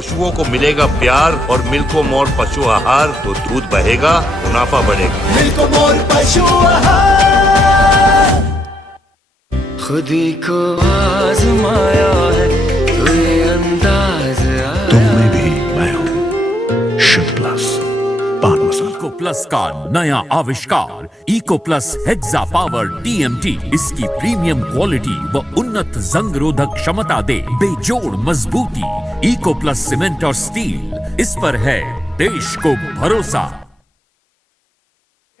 पशुओं को मिलेगा प्यार और मिल्को मोर पशु आहार तो दूध बहेगा, मुनाफा बढ़ेगा। मिल्को मोर पशु आहार। खुदी को आजमाया है तो ये अंदाज आया। तुम में भी मैं हूं शुद्ध प्लस पान मसाला। इको प्लस का नया आविष्कार eco plus hexa power TMT इसकी प्रीमियम क्वालिटी व उन्नत जंग रोधक क्षमता दे बेजोड़ मजबूती। इको प्लस सीमेंट और स्टील, इस पर है देश को भरोसा।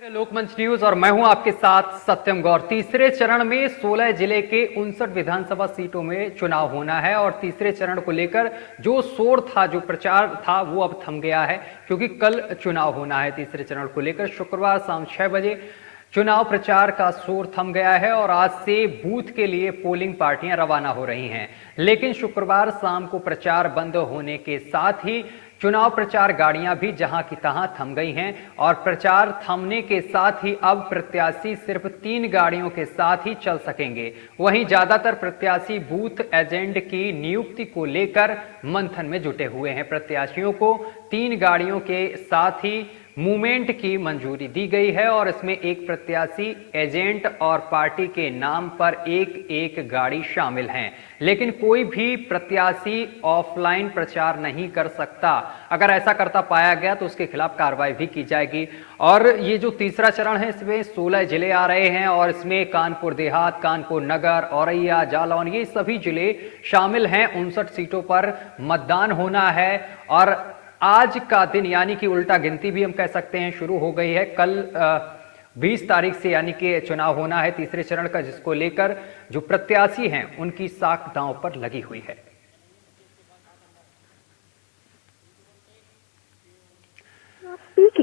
लोकमंच न्यूज और मैं हूं आपके साथ सत्यम गौर। तीसरे चरण में 16 जिले के 59 विधानसभा सीटों में चुनाव होना है और तीसरे चरण को लेकर जो शोर था, जो प्रचार था, वो अब थम गया है क्योंकि कल चुनाव होना है। तीसरे चरण को लेकर शुक्रवार शाम 6 बजे चुनाव प्रचार का शोर थम गया है और आज से बूथ के लिए पोलिंग पार्टियां रवाना हो रही हैं। लेकिन शुक्रवार शाम को प्रचार बंद होने के साथ ही चुनाव प्रचार गाड़ियां भी जहां की तहां थम गई हैं और प्रचार थमने के साथ ही अब प्रत्याशी सिर्फ 3 गाड़ियों के साथ ही चल सकेंगे। वहीं ज्यादातर प्रत्याशी बूथ एजेंट की नियुक्ति को लेकर मंथन में जुटे हुए हैं। प्रत्याशियों को 3 गाड़ियों के साथ ही मूवमेंट की मंजूरी दी गई है और इसमें एक प्रत्याशी एजेंट और पार्टी के नाम पर एक गाड़ी शामिल हैं। लेकिन कोई भी प्रत्याशी ऑफलाइन प्रचार नहीं कर सकता। अगर ऐसा करता पाया गया तो उसके खिलाफ कार्रवाई भी की जाएगी। और ये जो तीसरा चरण है, इसमें 16 जिले आ रहे हैं और इसमें कानपुर देहात, कानपुर नगर, औरैया, जालौन, ये सभी जिले शामिल हैं। 59 सीटों पर मतदान होना है और आज का दिन यानी कि उल्टा गिनती भी हम कह सकते हैं शुरू हो गई है। कल 20 तारीख से यानी कि चुनाव होना है तीसरे चरण का, जिसको लेकर जो प्रत्याशी हैं उनकी साख दांव पर लगी हुई है।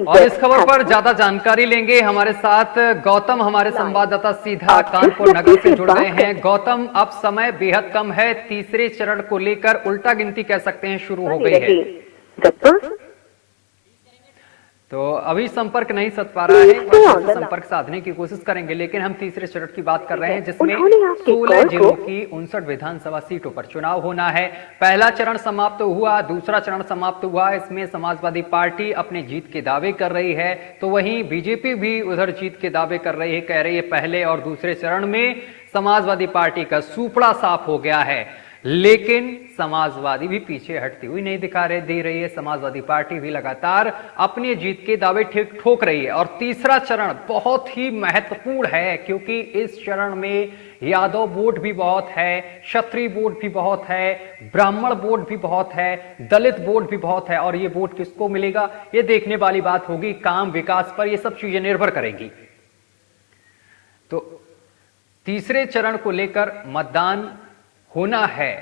और इस खबर पर ज्यादा जानकारी लेंगे, हमारे साथ गौतम हमारे संवाददाता सीधा कानपुर नगर से जुड़ गए हैं। गौतम, अब समय बेहद कम है, तीसरे चरण को लेकर उल्टा गिनती कह सकते हैं शुरू हो गई है। तो अभी संपर्क नहीं सध पा रहा है, संपर्क साधने की कोशिश करेंगे। लेकिन हम तीसरे चरण की बात कर रहे हैं जिसमें 16 जिलों की 59 विधानसभा सीटों पर चुनाव होना है। पहला चरण समाप्त हुआ, दूसरा चरण समाप्त हुआ। इसमें समाजवादी पार्टी अपने जीत के दावे कर रही है तो वहीं बीजेपी भी उधर जीत के दावे कर रही है। कह रही है पहले और दूसरे चरण में समाजवादी पार्टी का सूपड़ा साफ हो गया है, लेकिन समाजवादी भी पीछे हटती हुई नहीं दे रही है। समाजवादी पार्टी भी लगातार अपनी जीत के दावे ठोक रही है। और तीसरा चरण बहुत ही महत्वपूर्ण है क्योंकि इस चरण में यादव वोट भी बहुत है, क्षत्रिय वोट भी बहुत है, ब्राह्मण वोट भी बहुत है, दलित वोट भी बहुत है। और ये वोट किसको मिलेगा, ये देखने वाली बात होगी। काम विकास पर ये सब चीजें निर्भर करेंगी। तो तीसरे चरण को लेकर मतदान होना है,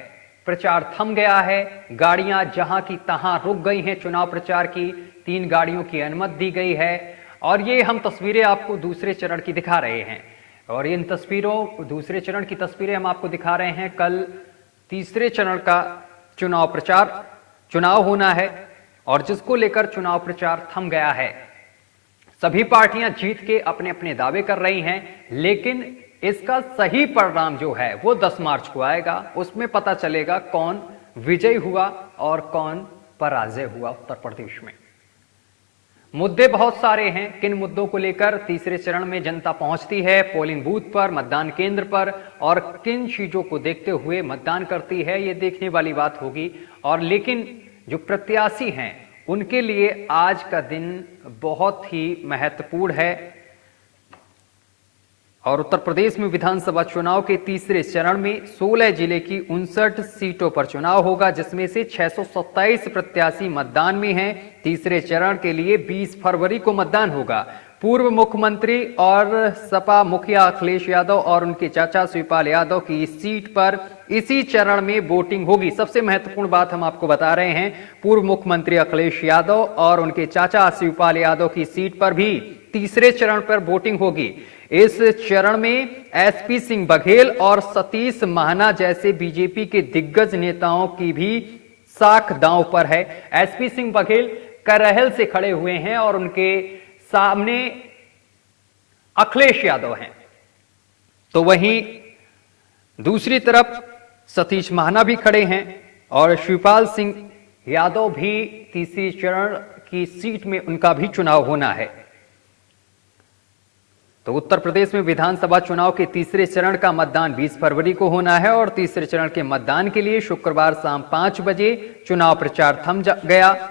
प्रचार थम गया है, गाड़ियां जहां की तहां रुक गई हैं। चुनाव प्रचार की 3 गाड़ियों की अनुमति दी गई है और ये हम तस्वीरें आपको दूसरे चरण की दिखा रहे हैं। और इन तस्वीरों, दूसरे चरण की तस्वीरें हम आपको दिखा रहे हैं। कल तीसरे चरण का चुनाव होना है और जिसको लेकर चुनाव प्रचार थम गया है। सभी पार्टियां जीत के अपने अपने दावे कर रही हैं, लेकिन इसका सही परिणाम जो है वो 10 मार्च को आएगा। उसमें पता चलेगा कौन विजयी हुआ और कौन पराजय हुआ उत्तर प्रदेश में। मुद्दे बहुत सारे हैं। किन मुद्दों को लेकर तीसरे चरण में जनता पहुंचती है पोलिंग बूथ पर, मतदान केंद्र पर, और किन चीजों को देखते हुए मतदान करती है, ये देखने वाली बात होगी। और लेकिन जो प्रत्याशी हैं उनके लिए आज का दिन बहुत ही महत्वपूर्ण है। और उत्तर प्रदेश में विधानसभा चुनाव के तीसरे चरण में 16 जिले की 59 सीटों पर चुनाव होगा, जिसमें से 627 प्रत्याशी मतदान में हैं। तीसरे चरण के लिए 20 फरवरी को मतदान होगा। पूर्व मुख्यमंत्री और सपा मुखिया अखिलेश यादव और उनके चाचा शिवपाल यादव की इस सीट पर इसी चरण में वोटिंग होगी। सबसे महत्वपूर्ण बात हम आपको बता रहे हैं, पूर्व मुख्यमंत्री अखिलेश यादव और उनके चाचा शिवपाल यादव की सीट पर भी तीसरे चरण पर वोटिंग होगी। इस चरण में एसपी सिंह बघेल और सतीश महाना जैसे बीजेपी के दिग्गज नेताओं की भी साख दांव पर है। एसपी सिंह बघेल करहल से खड़े हुए हैं और उनके सामने अखिलेश यादव हैं। तो वहीं दूसरी तरफ सतीश महाना भी खड़े हैं और शिवपाल सिंह यादव भी तीसरी चरण की सीट में उनका भी चुनाव होना है। तो उत्तर प्रदेश में विधानसभा चुनाव के तीसरे चरण का मतदान 20 फरवरी को होना है और तीसरे चरण के मतदान के लिए शुक्रवार शाम 5 बजे चुनाव प्रचार थम गया।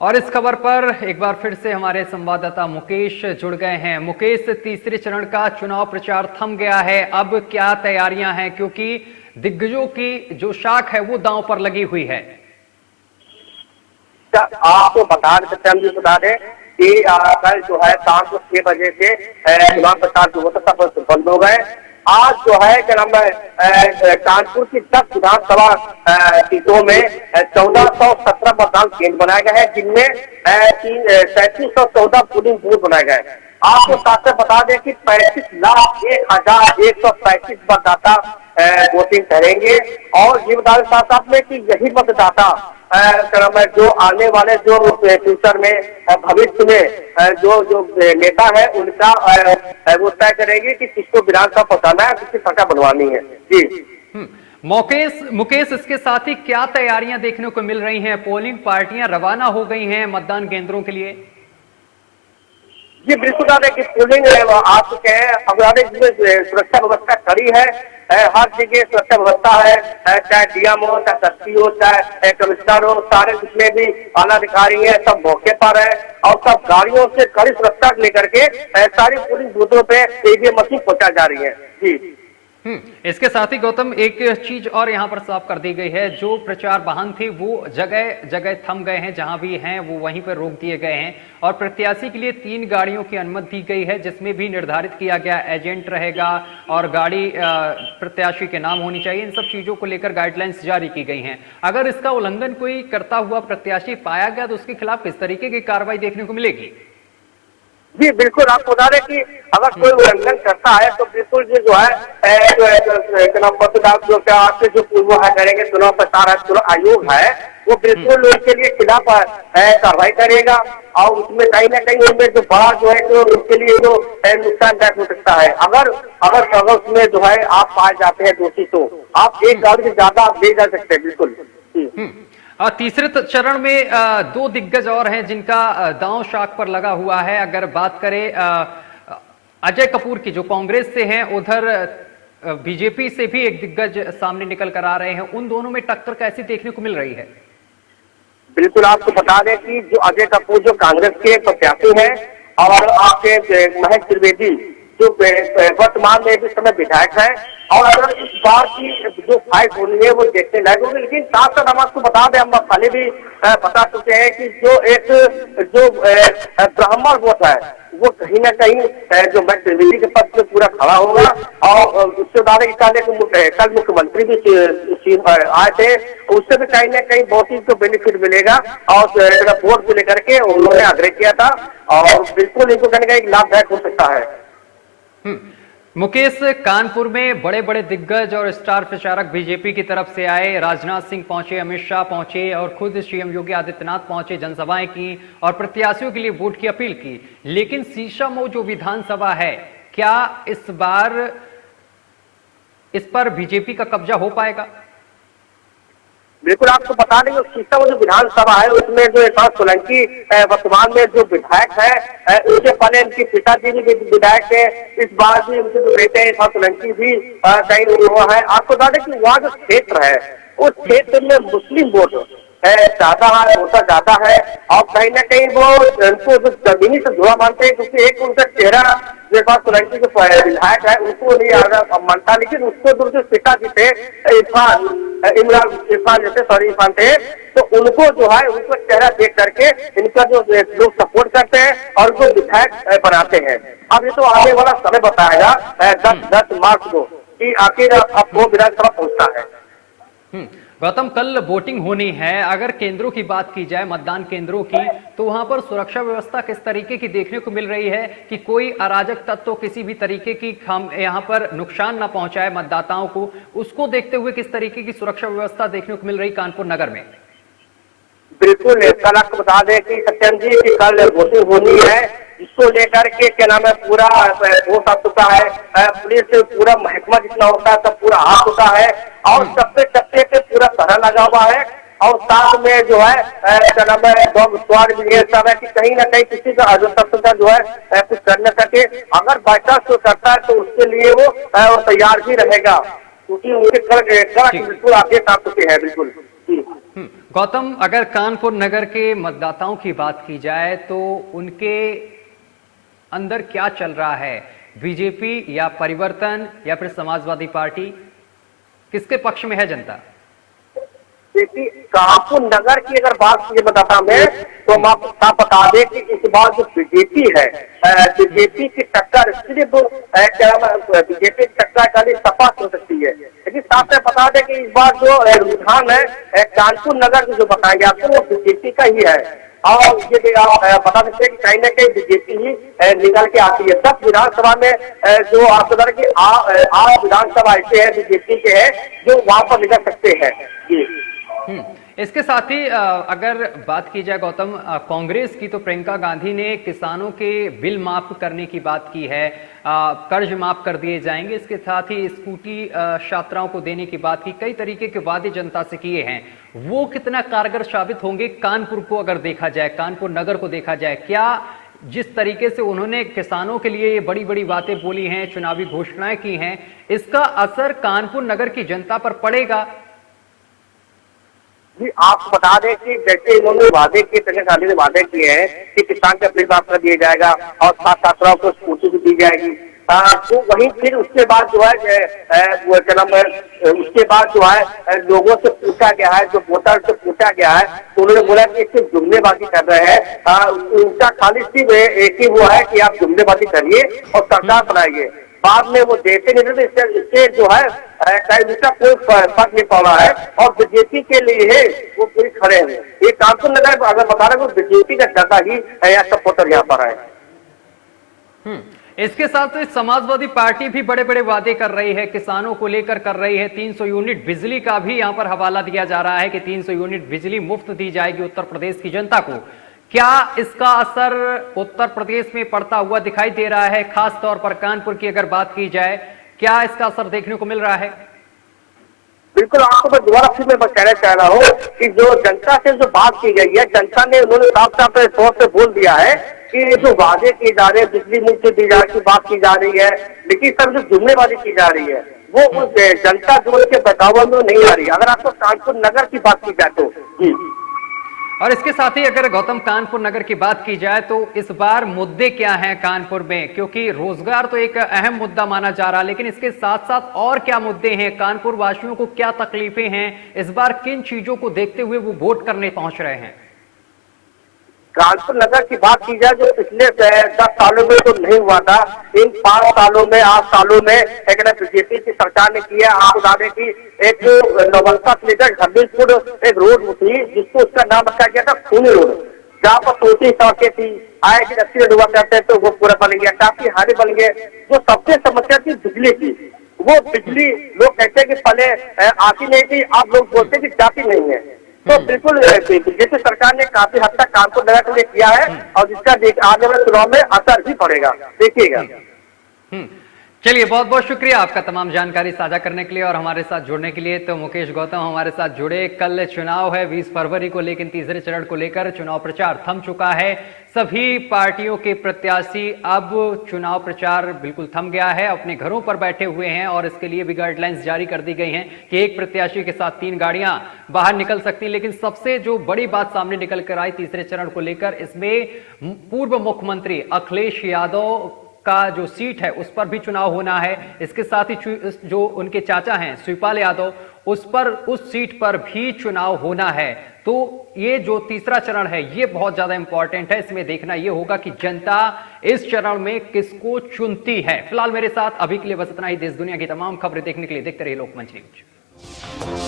और इस खबर पर एक बार फिर से हमारे संवाददाता मुकेश जुड़ गए हैं। मुकेश, तीसरे चरण का चुनाव प्रचार थम गया है, अब क्या तैयारियां हैं, क्योंकि दिग्गजों की जो शाख है वो दांव पर लगी हुई है। आपको बता दें कि कल जो है शाम को 6 बजे से चुनाव प्रचार जो होता था बंद हो गए। आज जो है क्या नाम है कानपुर की 10 विधानसभा सीटों में 1417 मतदान केंद्र बनाए गए हैं, जिनमें 3714 पोलिंग बूथ बनाए गए। आपको साथ में बता दें कि 35,01,135 मतदाता वोटिंग करेंगे और ये बता दें साथ में कि यही मतदाता जो आने वाले जो फ्यूचर में भविष्य में जो नेता है उनका वो तय करेंगे कि किसको विधानसभा पहुंचाना है, किसकी सरकार बनवानी है। जी मुकेश, इसके साथ ही क्या तैयारियां देखने को मिल रही हैं? पोलिंग पार्टियां रवाना हो गई हैं मतदान केंद्रों के लिए। जी बिल्कुल, कि पोलिंग आप कहें सुरक्षा व्यवस्था कड़ी है, हर जगह सुरक्षा व्यवस्था है, चाहे डीएम हो, चाहे एसपी हो, चाहे कमिश्नर हो, सारे जितने भी आला अधिकारी हैं सब मौके पर है और सब गाड़ियों से कड़ी सुरक्षा लेकर के सारी पोलिंग बूथों पे ईवीएम मशीन पहुंचा जा रही है। जी इसके साथ ही गौतम, एक चीज और यहां पर साफ कर दी गई है, जो प्रचार वाहन थे वो जगह जगह थम गए हैं, जहां भी हैं वो वहीं पर रोक दिए गए हैं और प्रत्याशी के लिए 3 गाड़ियों की अनुमति दी गई है, जिसमें भी निर्धारित किया गया एजेंट रहेगा और गाड़ी प्रत्याशी के नाम होनी चाहिए। इन सब चीजों को लेकर गाइडलाइंस जारी की गई हैं। अगर इसका उल्लंघन कोई करता हुआ प्रत्याशी पाया गया तो उसके खिलाफ किस तरीके की कार्रवाई देखने को मिलेगी? जी बिल्कुल, आपको बता दें कि अगर कोई उल्लंघन करता है तो बिल्कुल जो है मतदान जो आपके जो पूर्व है करेंगे, चुनाव प्रचार चुनाव आयोग है वो बिल्कुल उनके लिए खिलाफ कार्रवाई करेगा और उसमें कहीं ना कहीं उनमें जो बड़ा जो है तो उनके लिए जो नुकसानदायक हो सकता है। अगर उसमें जो है आप पाए जाते हैं दोषी तो आप एक गाड़ी से ज्यादा आप ले जा सकते हैं। बिल्कुल। और तीसरे चरण में 2 दिग्गज और हैं जिनका दांव शाख पर लगा हुआ है। अगर बात करें अजय कपूर की जो कांग्रेस से हैं, उधर बीजेपी से भी एक दिग्गज सामने निकल कर आ रहे हैं, उन दोनों में टक्कर कैसी देखने को मिल रही है? बिल्कुल, आपको बता दें कि जो अजय कपूर जो कांग्रेस के प्रत्याशी हैं और आपके महेश त्रिवेदी जो वर्तमान में भी समय विधायक है और अगर इस बार की जो फाइट होनी है वो देखने लायक होगी। लेकिन साथ साथ हम आपको बता दें, हम पहले भी बता चुके हैं कि जो ब्राह्मण वोट है वो कहीं ना कहीं जो महेश त्रिवेदी के पक्ष में पूरा खड़ा होगा और उससे ज्यादा कल मुख्यमंत्री भी आए थे, उससे भी कहीं ना कहीं बहुत ही बेनिफिट मिलेगा और वोट को लेकर के उन्होंने आग्रह किया था और बिल्कुल इनको कहने का एक लाभदायक हो सकता है। मुकेश, कानपुर में बड़े बड़े दिग्गज और स्टार प्रचारक बीजेपी की तरफ से आए, राजनाथ सिंह पहुंचे, अमित शाह पहुंचे और खुद सीएम योगी आदित्यनाथ पहुंचे, जनसभाएं की और प्रत्याशियों के लिए वोट की अपील की। लेकिन शीशमऊ जो विधानसभा है, क्या इस बार इस पर बीजेपी का कब्जा हो पाएगा? बिल्कुल, आपको बता दें शीशमऊ जो विधानसभा है उसमें जो यशवंत सोलंकी वर्तमान में जो विधायक है, उससे पहले इनके पिताजी भी विधायक थे, इस बार भी उनके जो बेटे हैं यशवंत सोलंकी भी कहीं हुआ है। आपको बता दें कि वहाँ जो क्षेत्र है उस क्षेत्र में मुस्लिम वोट ज्यादा है, वोटर ज्यादा है और कहीं ना कहीं वो उनको जो जमीनी से जुड़ा मानते हैं, क्योंकि एक उनका चेहरा यशवंत सोलंकी जो विधायक है उनको नहीं मानता, लेकिन उसको जो पिताजी थे इरफान थे, तो उनको जो है उनको चेहरा देख करके इनका जो लोग सपोर्ट करते हैं और उनको विधायक बनाते हैं। अब ये तो आने वाला समय बताएगा 10 मार्च को कि आखिर अब वो विधानसभा पहुंचता है। गौतम, कल वोटिंग होनी है। अगर केंद्रों की बात की जाए, मतदान केंद्रों की, तो वहां पर सुरक्षा व्यवस्था किस तरीके की देखने को मिल रही है कि कोई अराजक तत्व किसी भी तरीके की यहां पर नुकसान ना पहुंचाए मतदाताओं को, उसको देखते हुए किस तरीके की सुरक्षा व्यवस्था देखने को मिल रही कानपुर नगर में? बिल्कुल, कल आपको बता दें कि सत्यम जी की कल वोटिंग होनी है, जिसको लेकर के क्या नाम है पूरा हो चुका है, पुलिस पूरा महकमा जितना होता है सब पूरा आ चुका है और सबसे कच्चे पे पूरा पहरा लगा हुआ है और साथ में जो है क्या नाम है डॉग स्क्वाड भी है, सब है कि कहीं ना कहीं किसी का अजोतक जो है कुछ कर न सके। अगर बाईचांस करता है तो उसके लिए वो तैयार भी रहेगा, क्योंकि उनके कड़क बिल्कुल आगे साफ चुके हैं। बिल्कुल गौतम, अगर कानपुर नगर के मतदाताओं की बात की जाए तो उनके अंदर क्या चल रहा है? बीजेपी या परिवर्तन या फिर समाजवादी पार्टी, किसके पक्ष में है जनता? देखिए, कानपुर नगर की अगर बात की बताता मैं तो हम आपको साफ बता दें कि इस बार जो बीजेपी है, बीजेपी की टक्कर सिर्फ बीजेपी की टक्कर खाली सपा हो सकती है, लेकिन साथ में बता दें कि इस बार जो रुझान है कानपुर नगर जो बताएंगे आपको वो बीजेपी का ही है। और ये आप बता सकते हैं कि कहीं ना कहीं बीजेपी ही निकल के आती है। 10 विधानसभा में जो आप बता रहे कि 8 विधानसभा ऐसे हैं बीजेपी के हैं जो वहां पर निकल सकते हैं। जी इसके साथ ही अगर बात की जाए गौतम, कांग्रेस की तो प्रियंका गांधी ने किसानों के बिल माफ करने की बात की है, कर्ज माफ कर दिए जाएंगे, इसके साथ ही स्कूटी छात्राओं को देने की बात की, कई तरीके के वादे जनता से किए हैं। वो कितना कारगर साबित होंगे कानपुर को अगर देखा जाए, कानपुर नगर को देखा जाए? क्या जिस तरीके से उन्होंने किसानों के लिए ये बड़ी बड़ी बातें बोली हैं, चुनावी घोषणाएं की हैं, इसका असर कानपुर नगर की जनता पर पड़ेगा? जी आपको बता दें कि जैसे इन्होंने वादे किए, प्रियंका गांधी ने वादे किए हैं कि किसान का बिल माफ कर दिया जाएगा और छात्राओं को स्कूटी भी दी जाएगी, तो वहीं फिर उसके बाद जो है क्या नाम है, उसके बाद जो है लोगों से पूछा गया है, जो वोटर से पूछा गया है, तो उन्होंने बोला कि सिर्फ जुमलेबाजी कर रहे हैं। उनका खाली सिर्फ एक ही वो है कि आप जुमलेबाजी करिए और सरकार बनाइए, बाद में वो देते नहीं थे। इससे जो है इसका कोई फर्क नहीं पड़ रहा है और बीजेपी के लिए वो पूरी खड़े हैं। ये कानपुर नगर अगर बता रहे हैं बीजेपी का ज्यादा ही या सपोर्टर यहाँ पर है। इसके साथ तो समाजवादी पार्टी भी बड़े बड़े वादे कर रही है, किसानों को लेकर कर रही है। 300 यूनिट बिजली का भी यहाँ पर हवाला दिया जा रहा है कि 300 यूनिट बिजली मुफ्त दी जाएगी उत्तर प्रदेश की जनता को। क्या इसका असर उत्तर प्रदेश में पड़ता हुआ दिखाई दे रहा है? खास तौर पर कानपुर की अगर बात की जाए, क्या इसका असर देखने को मिल रहा है? बिल्कुल, आपको मैं दोबारा फिर मैं कहना चाह रहा हूँ कि जो जनता से जो बात की गई है, जनता ने उन्होंने साफ साफ तौर से बोल दिया है कि जो वादे किए जा रहे हैं, बिजली मुफ्त दी जाने की बात की जा रही है, लेकिन सब जो जुम्मेवारी की जा रही है वो उस जनता जो के बचाव में नहीं आ रही है। अगर आपको कानपुर नगर की बात की जाए तो जी, और इसके साथ ही अगर गौतम कानपुर नगर की बात की जाए तो इस बार मुद्दे क्या हैं कानपुर में? क्योंकि रोजगार तो एक अहम मुद्दा माना जा रहा है, लेकिन इसके साथ साथ और क्या मुद्दे हैं? कानपुर वासियों को क्या तकलीफें हैं? इस बार किन चीजों को देखते हुए वो वोट करने पहुंच रहे हैं? कानपुर नगर की बात की जाए जो पिछले 10 सालों में तो नहीं हुआ था, इन 5 सालों में 8 सालों में एक बीजेपी की सरकार ने किया। आप बता दें कि एक नवलखा से लेकर हमीरपुर एक रोड थी जिसको उसका नाम रखा गया था खूनी रोड, जहाँ पर छोटी सड़कें थी, आए दिन अच्छी हुआ करते तो वो पूरा बन गया, काफी हारे बन गए। जो सबसे समस्या थी बिजली की, वो बिजली लोग कहते हैं कि पहले आती नहीं थी, अब लोग बोलते हैं कि जाती नहीं है। तो बिल्कुल बीजेपी सरकार ने काफी हद तक कानपुर नगर के लिए किया है और जिसका आने वाले चुनाव में असर भी पड़ेगा, देखिएगा। चलिए, बहुत बहुत शुक्रिया आपका तमाम जानकारी साझा करने के लिए और हमारे साथ जुड़ने के लिए। तो मुकेश गौतम हमारे साथ जुड़े। कल चुनाव है 20 फरवरी को, लेकिन तीसरे चरण को लेकर चुनाव प्रचार थम चुका है। सभी पार्टियों के प्रत्याशी अब चुनाव प्रचार बिल्कुल थम गया है, अपने घरों पर बैठे हुए हैं और इसके लिए भी गाइडलाइंस जारी कर दी गई हैं कि एक प्रत्याशी के साथ 3 गाड़ियां बाहर निकल सकती। लेकिन सबसे जो बड़ी बात सामने निकल कर आई तीसरे चरण को लेकर, इसमें पूर्व मुख्यमंत्री अखिलेश यादव का जो सीट है उस पर भी चुनाव होना है। इसके साथ ही जो उनके चाचा हैं शिवपाल यादव, उस सीट पर भी चुनाव होना है। तो ये जो तीसरा चरण है ये बहुत ज्यादा इंपॉर्टेंट है। इसमें देखना ये होगा कि जनता इस चरण में किसको चुनती है। फिलहाल मेरे साथ अभी के लिए बस इतना ही। देश दुनिया की तमाम खबरें देखने के लिए देखते रहिए लोकमंच न्यूज।